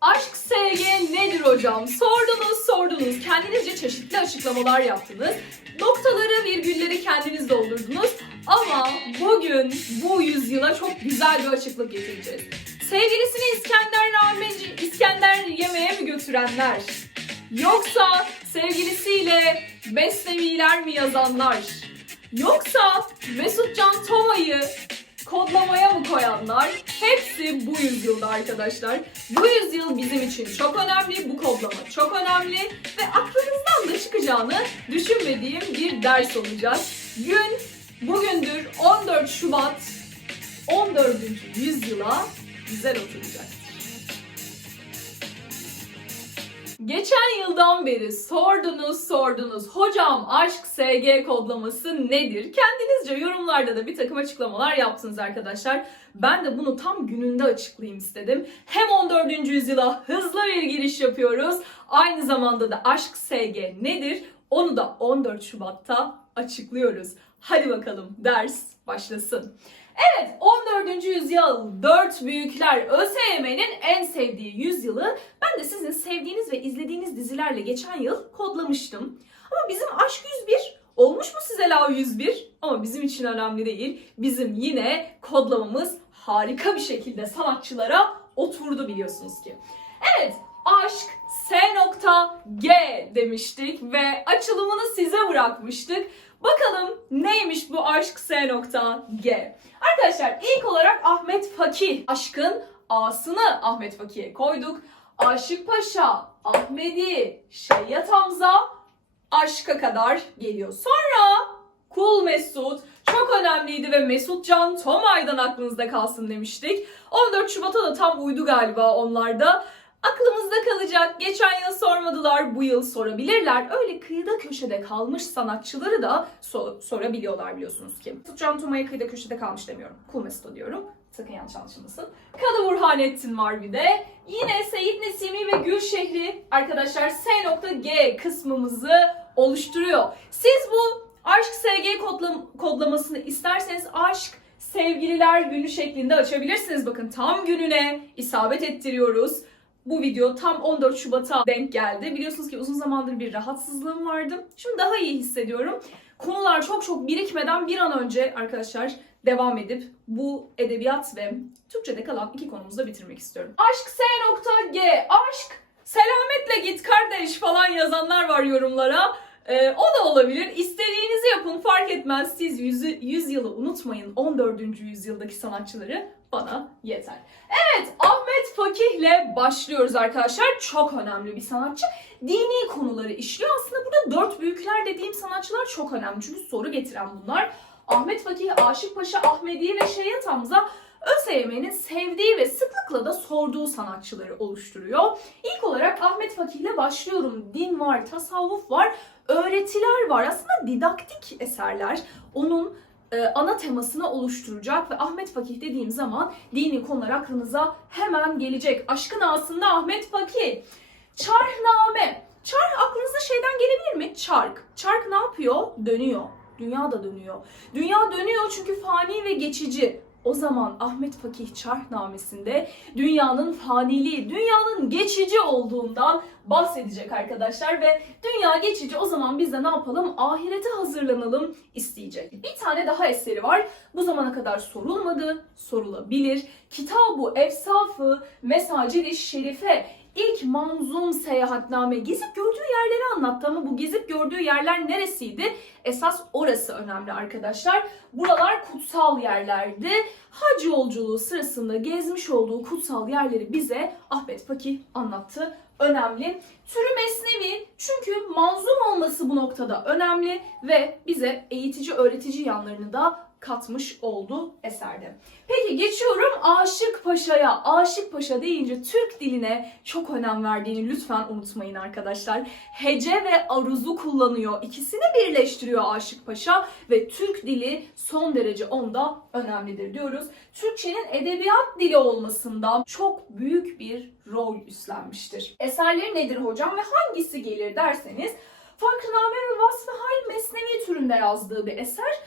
Aşk sevgi nedir hocam? Sordunuz sordunuz. Kendinizce çeşitli açıklamalar yaptınız. Noktaları, virgülleri kendiniz doldurdunuz. Ama bugün bu yüzyıla çok güzel bir açıklık getireceğiz. Sevgilisini İskender Rahmeci, İskender yemeğe mi götürenler? Yoksa sevgilisiyle besleviler mi yazanlar? Yoksa Mesut Can Toma'yı kodlamaya mı koyanlar? Hepsi bu yüzyılda arkadaşlar. Bu yüzyıl bizim için çok önemli, bu kodlama çok önemli ve aklınızdan da çıkacağını düşünmediğim bir ders olacak. Gün bugündür 14 Şubat 14. yüzyıla güzel oturacak. Geçen yıldan beri sordunuz sordunuz. Hocam aşk SG kodlaması nedir? Kendinizce yorumlarda da bir takım açıklamalar yaptınız arkadaşlar. Ben de bunu tam gününde açıklayayım istedim. Hem 14. yüzyıla hızlı bir giriş yapıyoruz. Aynı zamanda da aşk SG nedir? Onu da 14 Şubat'ta açıklıyoruz. Hadi bakalım ders başlasın. Evet 14. yüzyıl dört büyükler ÖSYM'nin en sevdiği yüzyılı ben de sizin sevdiğiniz ve izlediğiniz dizilerle geçen yıl kodlamıştım. Ama bizim Aşk 101 olmuş mu size La 101? Ama bizim için önemli değil. Bizim yine kodlamamız harika bir şekilde sanatçılara oturdu biliyorsunuz ki. Evet aşk S.G demiştik ve açılımını size bırakmıştık. Bakalım neymiş bu aşk S.G? Arkadaşlar ilk olarak Ahmet Fakih. Aşkın A'sını Ahmet Fakih'e koyduk. Aşık Paşa, Ahmedi, Şayyat Hamza aşka kadar geliyor. Sonra Kul Mesut çok önemliydi ve Mesut Can Tomay'dan aklınızda kalsın demiştik. 14 Şubat'a da tam uydu galiba onlarda. Aklımızda kalacak. Geçen yıl sormadılar, bu yıl sorabilirler. Öyle kıyıda köşede kalmış sanatçıları da so- sorabiliyorlar biliyorsunuz ki. Mesut Can Toma'ya kıyıda köşede kalmış demiyorum. Kul Mesut'a diyorum. Sakın yanlış anlaşılmasın. Kadı Burhanettin var bir de. Yine Seyit Nesimi ve Gülşehri arkadaşlar S.G kısmımızı oluşturuyor. Siz bu aşk SG kodlam- kodlamasını isterseniz aşk sevgililer günü şeklinde açabilirsiniz. Bakın tam gününe isabet ettiriyoruz. Bu video tam 14 Şubat'a denk geldi. Biliyorsunuz ki uzun zamandır bir rahatsızlığım vardı. Şimdi daha iyi hissediyorum. Konular çok çok birikmeden bir an önce arkadaşlar devam edip bu edebiyat ve Türkçe'de kalan iki konumuzu da bitirmek istiyorum. Aşk S.G. Aşk selametle git kardeş falan yazanlar var yorumlara. Ee, o da olabilir. İstediğinizi yapın fark etmez. Siz yüzü, yüzyılı unutmayın. 14. yüzyıldaki sanatçıları bana yeter. Evet Ahmet Fakih'le başlıyoruz arkadaşlar. Çok önemli bir sanatçı. Dini konuları işliyor. Aslında burada dört büyükler dediğim sanatçılar çok önemli. Çünkü soru getiren bunlar. Ahmet Fakih, Aşık Paşa, Ahmedi ve Şeriat Hamza ÖSYM'nin sevdiği ve sıklıkla da sorduğu sanatçıları oluşturuyor. İlk olarak Ahmet Fakih ile başlıyorum. Din var, tasavvuf var, öğretiler var. Aslında didaktik eserler. Onun e, ana temasını oluşturacak ve Ahmet Fakih dediğim zaman dini konular aklınıza hemen gelecek. Aşkın ağasında Ahmet Fakih. Çarhname. Çarh aklınıza şeyden gelebilir mi? Çark. Çark ne yapıyor? Dönüyor. Dünya da dönüyor. Dünya dönüyor çünkü fani ve geçici. O zaman Ahmet Fakih Çarhnamesinde dünyanın faniliği, dünyanın geçici olduğundan bahsedecek arkadaşlar ve dünya geçici o zaman biz de ne yapalım? Ahirete hazırlanalım isteyecek. Bir tane daha eseri var. Bu zamana kadar sorulmadı, sorulabilir. Kitab-ı Efsafı Mesacid-i Şerife ilk manzum seyahatname gezip gördüğü yerleri anlattı ama bu gezip gördüğü yerler neresiydi? Esas orası önemli arkadaşlar. Buralar kutsal yerlerdi. Hac yolculuğu sırasında gezmiş olduğu kutsal yerleri bize Ahmet Fakih anlattı. Önemli. Türü mesnevi çünkü manzum olması bu noktada önemli ve bize eğitici öğretici yanlarını da katmış oldu eserde. Peki geçiyorum Aşık Paşa'ya. Aşık Paşa deyince Türk diline çok önem verdiğini lütfen unutmayın arkadaşlar. Hece ve aruzu kullanıyor. İkisini birleştiriyor Aşık Paşa ve Türk dili son derece onda önemlidir diyoruz. Türkçenin edebiyat dili olmasında çok büyük bir rol üstlenmiştir. Eserleri nedir hocam ve hangisi gelir derseniz Farkname ve Vasfı Mesnevi türünde yazdığı bir eser.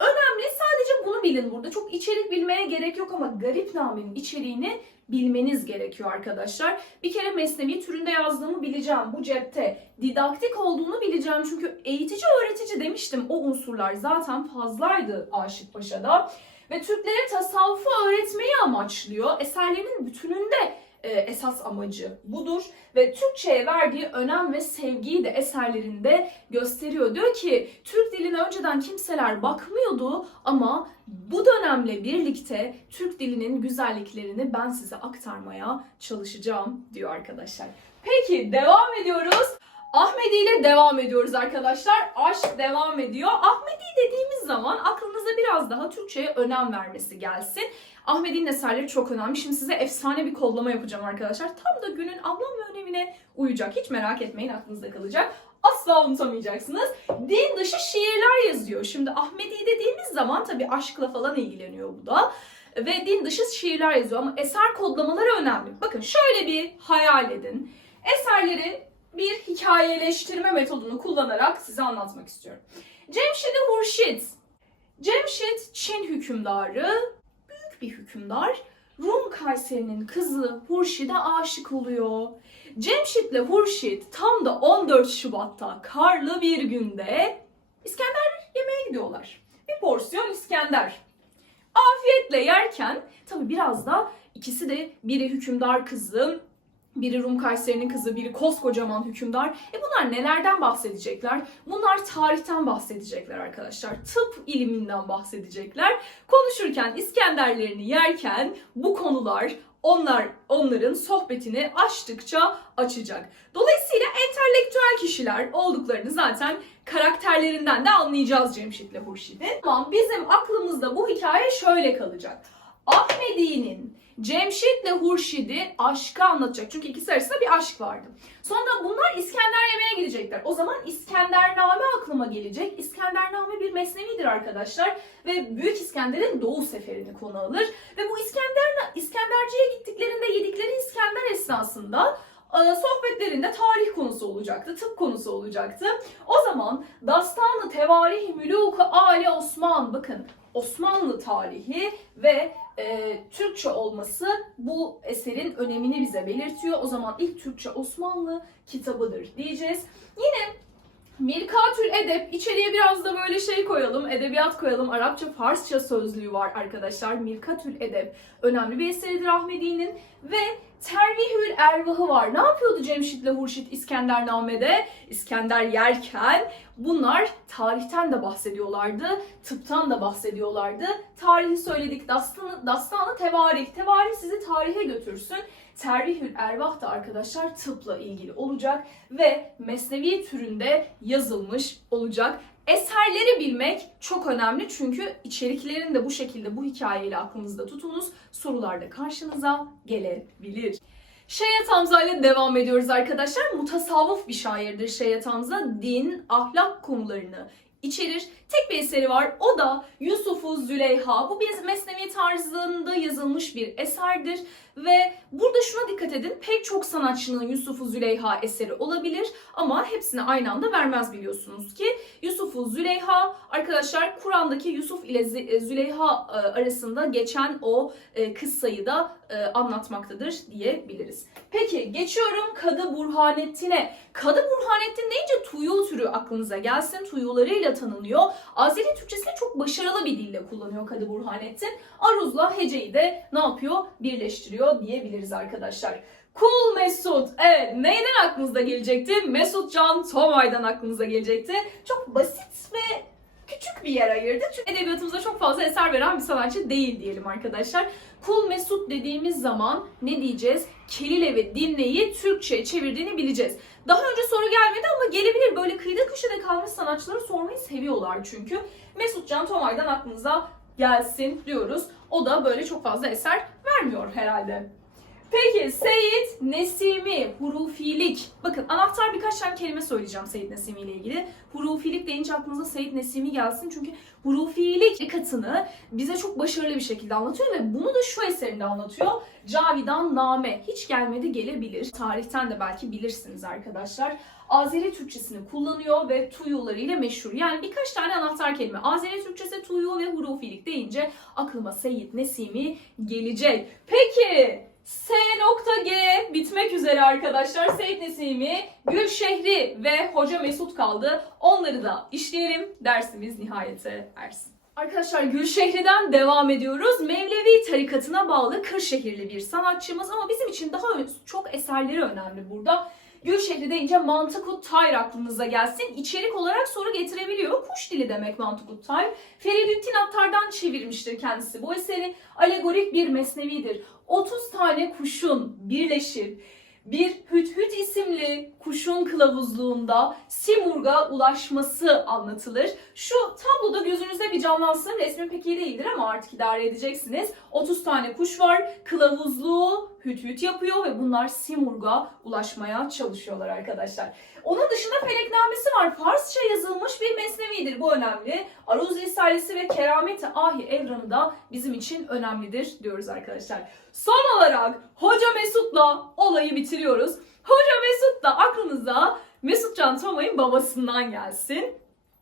Önemli sadece bunu bilin burada. Çok içerik bilmeye gerek yok ama Garipname'nin içeriğini bilmeniz gerekiyor arkadaşlar. Bir kere mesnevi türünde yazdığımı bileceğim. Bu cepte didaktik olduğunu bileceğim. Çünkü eğitici öğretici demiştim. O unsurlar zaten fazlaydı Aşık Paşa'da. Ve Türklere tasavvufu öğretmeyi amaçlıyor. Eserlerinin bütününde esas amacı budur. Ve Türkçe'ye verdiği önem ve sevgiyi de eserlerinde gösteriyor. Diyor ki Türk diline önceden kimseler bakmıyordu ama bu dönemle birlikte Türk dilinin güzelliklerini ben size aktarmaya çalışacağım diyor arkadaşlar. Peki devam ediyoruz. Ahmedi ile devam ediyoruz arkadaşlar. Aşk devam ediyor. Ahmedi dediğimiz zaman aklınıza biraz daha Türkçe'ye önem vermesi gelsin. Ahmedi'nin eserleri çok önemli. Şimdi size efsane bir kodlama yapacağım arkadaşlar. Tam da günün anlam ve önemine uyacak. Hiç merak etmeyin aklınızda kalacak. Asla unutamayacaksınız. Din dışı şiirler yazıyor. Şimdi Ahmedi dediğimiz zaman tabii aşkla falan ilgileniyor bu da. Ve din dışı şiirler yazıyor ama eser kodlamaları önemli. Bakın şöyle bir hayal edin. Eserleri bir hikayeleştirme metodunu kullanarak size anlatmak istiyorum. Cemşid-i Hurşit. Cemşid Çin hükümdarı, büyük bir hükümdar. Rum Kayseri'nin kızı Hurşid'e aşık oluyor. Cemşit'le Hurşit tam da 14 Şubat'ta karlı bir günde İskender yemeğe gidiyorlar. Bir porsiyon İskender. Afiyetle yerken tabi biraz da ikisi de biri hükümdar kızı, biri Rum Kayseri'nin kızı, biri koskocaman hükümdar. E bunlar nelerden bahsedecekler? Bunlar tarihten bahsedecekler arkadaşlar. Tıp iliminden bahsedecekler. Konuşurken, İskenderlerini yerken bu konular onlar onların sohbetini açtıkça açacak. Dolayısıyla entelektüel kişiler olduklarını zaten karakterlerinden de anlayacağız Cemşit'le Hurşit'in. Ama bizim aklımızda bu hikaye şöyle kalacak. Ahmedi'nin Cemşit'le Hurşid'i aşkı anlatacak. Çünkü ikisi arasında bir aşk vardı. Sonra bunlar İskender yemeğe gidecekler. O zaman İskendername aklıma gelecek. İskendername bir mesnevidir arkadaşlar. Ve Büyük İskender'in Doğu seferini konu alır. Ve bu İskender, İskenderci'ye gittiklerinde yedikleri İskender esnasında sohbetlerinde tarih konusu olacaktı, tıp konusu olacaktı. O zaman Dastanı Tevarih Müluk Ali Osman bakın Osmanlı tarihi ve e, Türkçe olması bu eserin önemini bize belirtiyor. O zaman ilk Türkçe Osmanlı kitabıdır diyeceğiz. Yine Mirkatül Edep içeriye biraz da böyle şey koyalım, edebiyat koyalım. Arapça, Farsça sözlüğü var arkadaşlar. Mirkatül Edep önemli bir eseridir Ahmedi'nin ve Tervihül Ervahı var. Ne yapıyordu Cemşit'le Hurşit İskendername'de? İskender yerken bunlar tarihten de bahsediyorlardı, tıptan da bahsediyorlardı. Tarihi söyledik, dastanı, dastanı tevarih. Tevarih sizi tarihe götürsün. Tervihül Ervah da arkadaşlar tıpla ilgili olacak ve mesnevi türünde yazılmış olacak. Eserleri bilmek çok önemli çünkü içeriklerini de bu şekilde bu hikayeyle aklınızda tutunuz. Sorularda karşınıza gelebilir. Şeyh Hamza ile devam ediyoruz arkadaşlar. Mutasavvıf bir şairdir Şeyh Hamza. Din, ahlak konularını içerir. Tek bir eseri var. O da Yusuf'u Züleyha. Bu bir mesnevi tarzında yazılmış bir eserdir. Ve burada şuna dikkat edin. Pek çok sanatçının Yusuf'u Züleyha eseri olabilir. Ama hepsini aynı anda vermez biliyorsunuz ki. Yusuf'u Züleyha arkadaşlar Kur'an'daki Yusuf ile e, Züleyha e, arasında geçen o e, kıssayı da e, anlatmaktadır diyebiliriz. Peki geçiyorum Kadı Burhanettin'e. Kadı Burhanettin deyince tuyul türü aklınıza gelsin. Tuyularıyla tanınıyor. Azeri Türkçesini çok başarılı bir dille kullanıyor Kadı Burhanettin. Aruz'la heceyi de ne yapıyor? Birleştiriyor diyebiliriz arkadaşlar. Kul Mesut. Evet neyden aklınıza gelecekti? Mesut Can Tomay'dan aklınıza gelecekti. Çok basit ve küçük bir yer ayırdı. Çünkü edebiyatımıza çok fazla eser veren bir sanatçı değil diyelim arkadaşlar. Kul Mesut dediğimiz zaman ne diyeceğiz? Kelile ve Dinle'yi Türkçe'ye çevirdiğini bileceğiz. Daha önce soru gelmedi ama gelebilir. Böyle kıyıda köşede kalmış sanatçıları sormayı seviyorlar çünkü. Mesut Can Tomay'dan aklınıza gelsin diyoruz. O da böyle çok fazla eser vermiyor herhalde. Peki Seyit Nesimi Hurufilik. Bakın anahtar birkaç tane kelime söyleyeceğim Seyit Nesimi ile ilgili. Hurufilik deyince aklınıza Seyit Nesimi gelsin. Çünkü hurufilik katını bize çok başarılı bir şekilde anlatıyor ve bunu da şu eserinde anlatıyor. Cavidan Name. Hiç gelmedi gelebilir. Tarihten de belki bilirsiniz arkadaşlar. Azeri Türkçesini kullanıyor ve tuyularıyla meşhur. Yani birkaç tane anahtar kelime. Azeri Türkçesi tuyu ve hurufilik deyince aklıma Seyit Nesimi gelecek. Peki S.G bitmek üzere arkadaşlar. Seyit Nesimi, Gülşehri ve Hoca Mesut kaldı. Onları da işleyelim. Dersimiz nihayete ersin. Arkadaşlar Gülşehri'den devam ediyoruz. Mevlevi tarikatına bağlı Kırşehirli bir sanatçımız ama bizim için daha çok eserleri önemli burada. Gülşehri deyince Mantıkut Tayr aklınıza gelsin. İçerik olarak soru getirebiliyor. Kuş dili demek Mantıkut Tayr. Feridüddin Attar'dan çevirmiştir kendisi. Bu eseri alegorik bir mesnevidir. 30 tane kuşun birleşip bir hüthüt isimli kuşun kılavuzluğunda Simurg'a ulaşması anlatılır. Şu tabloda gözünüzde bir canlansın. Resmi pek iyi değildir ama artık idare edeceksiniz. 30 tane kuş var. Kılavuzluğu hüt hüt yapıyor ve bunlar Simurg'a ulaşmaya çalışıyorlar arkadaşlar. Onun dışında feleknamesi var. Farsça yazılmış bir mesnevidir. Bu önemli. Aruz Risalesi ve Keramet-i Ahi Evranı da bizim için önemlidir diyoruz arkadaşlar. Son olarak Hoca Mesut'la olayı bitiriyoruz. Hoca Mesut da aklınıza Mesut Can Tomay'ın babasından gelsin.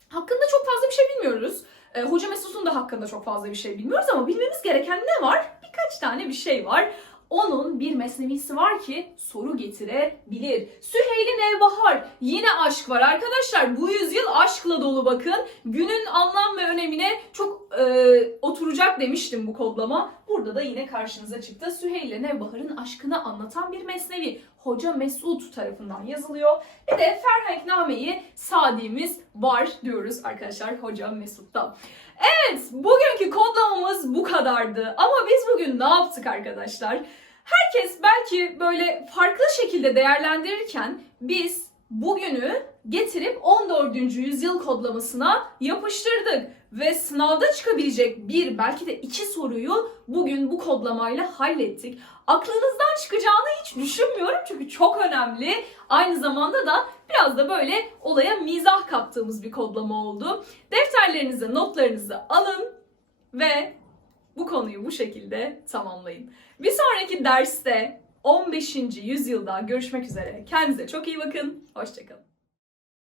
Hakkında çok fazla bir şey bilmiyoruz. Ee, Hoca Mesut'un da hakkında çok fazla bir şey bilmiyoruz ama bilmemiz gereken ne var? Birkaç tane bir şey var. Onun bir mesnevisi var ki soru getirebilir. Süheyli Nevbahar. Yine aşk var arkadaşlar. Bu yüzyıl aşkla dolu bakın. Günün anlam ve önemine çok e, oturacak demiştim bu kodlama. Burada da yine karşınıza çıktı. Süheyli Nevbahar'ın aşkını anlatan bir mesnevi. Hoca Mesud tarafından yazılıyor. Bir de Ferhankname'yi Sadi'miz var diyoruz arkadaşlar Hoca Mesud'da. Evet bugünkü kodlamamız bu kadardı. Ama biz bugün ne yaptık arkadaşlar? Herkes belki böyle farklı şekilde değerlendirirken biz bugünü getirip 14. yüzyıl kodlamasına yapıştırdık. Ve sınavda çıkabilecek bir belki de iki soruyu bugün bu kodlamayla hallettik. Aklınızdan çıkacağını hiç düşünmüyorum çünkü çok önemli. Aynı zamanda da biraz da böyle olaya mizah kattığımız bir kodlama oldu. Defterlerinize notlarınızı alın ve bu konuyu bu şekilde tamamlayın. Bir sonraki derste 15. yüzyılda görüşmek üzere. Kendinize çok iyi bakın. Hoşçakalın.